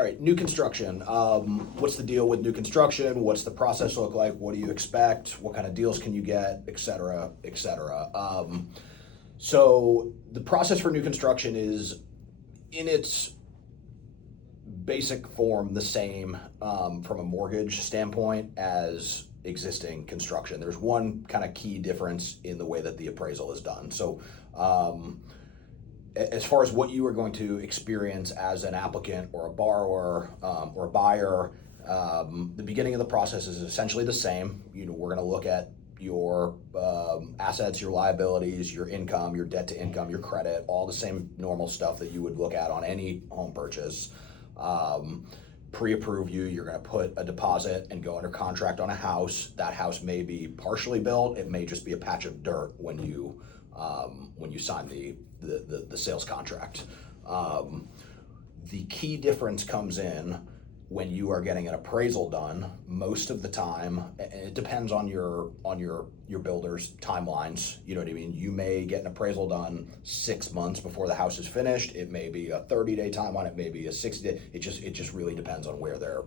All right, new construction. What's the deal with new construction? What's the process look like? What do you expect? What kind of deals can you get, et cetera, et cetera. So the process for new construction is, in its basic form, the same from a mortgage standpoint as existing construction. There's one kind of key difference in the way that the appraisal is done. So as far as what you are going to experience as an applicant or a borrower or a buyer, the beginning of the process is essentially the same. We're going to look at your assets, your liabilities, your income, your debt to income, your credit, all the same normal stuff that you would look at on any home purchase. Pre-approve you, you're going to put a deposit and go under contract on a house. That house may be partially built. It may just be a patch of dirt when you sign the sales contract. The key difference comes in when you are getting an appraisal done. Most of the time, it depends on your builder's timelines. You know what I mean? You may get an appraisal done 6 months before the house is finished. It may be a 30-day timeline. It may be a 60-day. It just really depends on where they're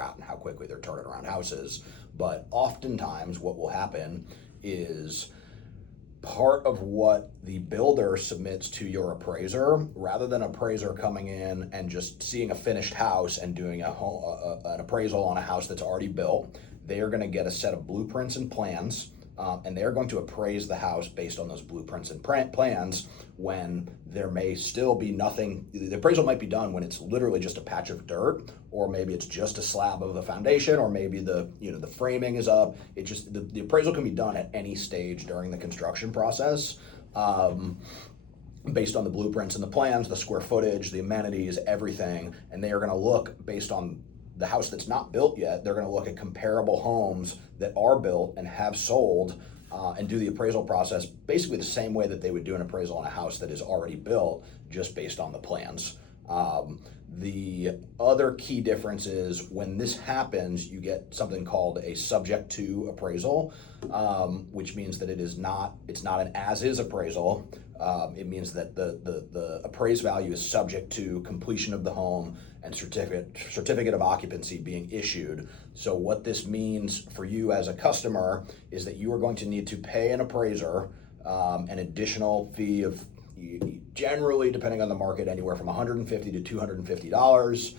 at and how quickly they're turning around houses. But oftentimes, what will happen is part of what the builder submits to your appraiser, rather than appraiser coming in and just seeing a finished house and doing an appraisal on a house that's already built, they are going to get a set of blueprints and plans, and they're going to appraise the house based on those blueprints and plans, when there may still be nothing. The appraisal might be done when it's literally just a patch of dirt, or maybe it's just a slab of the foundation, or maybe the framing is up. The appraisal can be done at any stage during the construction process, based on the blueprints and the plans, the square footage, the amenities, everything, and they are going to look based on the house that's not built yet. They're going to look at comparable homes that are built and have sold, and do the appraisal process basically the same way that they would do an appraisal on a house that is already built, just based on the plans. The other key difference is, when this happens, you get something called a subject to appraisal, which means that it's not an as-is appraisal. It means that the appraised value is subject to completion of the home and certificate of occupancy being issued. So what this means for you as a customer is that you are going to need to pay an appraiser an additional fee of, generally, depending on the market, anywhere from $150 to $250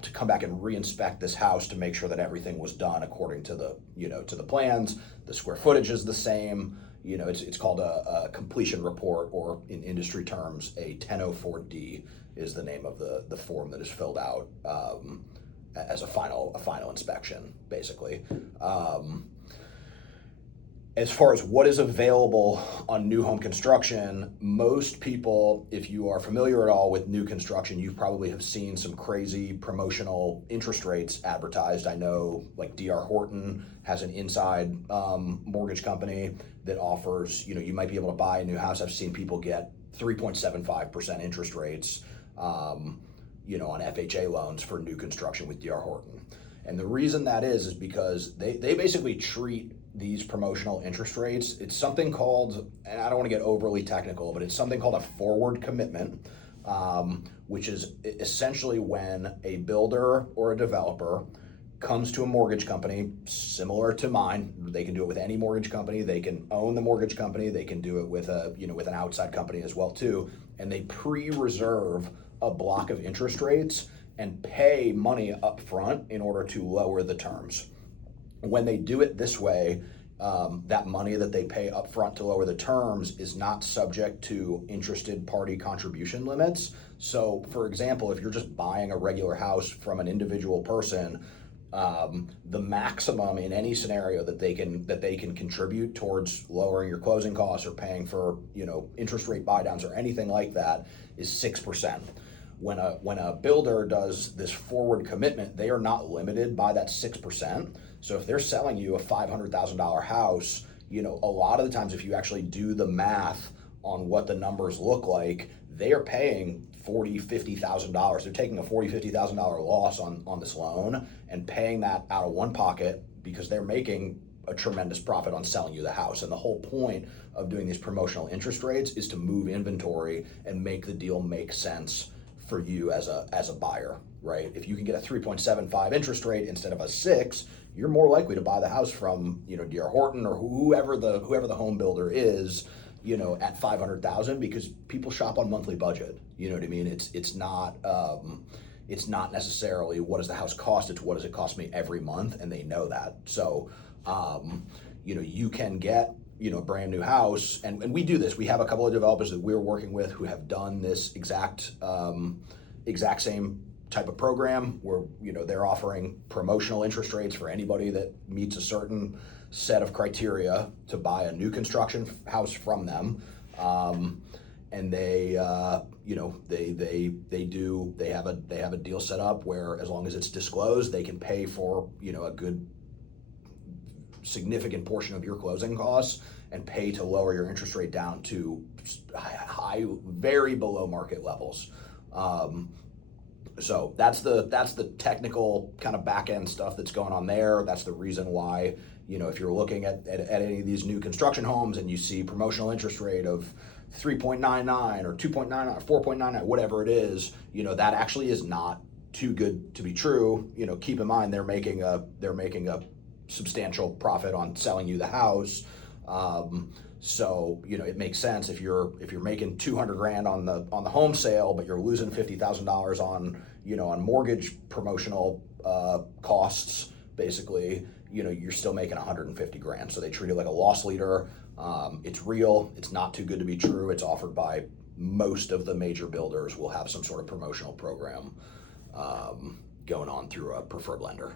to come back and re-inspect this house to make sure that everything was done according to the plans. The square footage is the same. It's called a completion report, or in industry terms, a 1004D is the name of the form that is filled out as a final inspection, basically. As far as what is available on new home construction, most people, if you are familiar at all with new construction, you probably have seen some crazy promotional interest rates advertised. I know, like, D.R. Horton has an inside mortgage company that offers, you might be able to buy a new house. I've seen people get 3.75% interest rates, on FHA loans for new construction with D.R. Horton. And the reason that is because they basically treat these promotional interest rates, it's something called, and I don't want to get overly technical, but it's something called a forward commitment, which is essentially when a builder or a developer comes to a mortgage company similar to mine. They can do it with any mortgage company. They can own the mortgage company. They can do it with with an outside company as well too. And they pre-reserve a block of interest rates and pay money up front in order to lower the terms. When they do it this way, that money that they pay up front to lower the terms is not subject to interested party contribution limits. So, for example, if you're just buying a regular house from an individual person, the maximum in any scenario that they can contribute towards lowering your closing costs or paying for interest rate buy downs or anything like that is 6%. When a builder does this forward commitment, they are not limited by that 6%. So if they're selling you a $500,000 house, a lot of the times, if you actually do the math on what the numbers look like, they are paying $40,000-$50,000. They're taking a $40,000-$50,000 loss on this loan and paying that out of one pocket because they're making a tremendous profit on selling you the house. And the whole point of doing these promotional interest rates is to move inventory and make the deal make sense for you as a buyer, right? If you can get a 3.75 interest rate instead of a 6, you're more likely to buy the house from, D.R. Horton or whoever the home builder is, at 500,000, because people shop on monthly budget. You know what I mean? It's not necessarily what does the house cost, it's what does it cost me every month, and they know that. So you can get a brand new house, and we do this. We have a couple of developers that we're working with who have done this exact same type of program where they're offering promotional interest rates for anybody that meets a certain set of criteria to buy a new construction house from them. And they have a deal set up where, as long as it's disclosed, they can pay for a good significant portion of your closing costs and pay to lower your interest rate down to high, very below market levels. So that's the technical kind of back end stuff that's going on there. That's the reason why, if you're looking at any of these new construction homes and you see promotional interest rate of 3.99 or 2.99 or 4.99, whatever it is, that actually is not too good to be true. Keep in mind they're making a substantial profit on selling you the house. So it makes sense if you're making $200,000 on the home sale, but you're losing $50,000 on mortgage promotional costs. Basically, you're still making $150,000. So they treat it like a loss leader. It's real. It's not too good to be true. It's offered by most of the major builders. Will have some sort of promotional program going on through a preferred lender.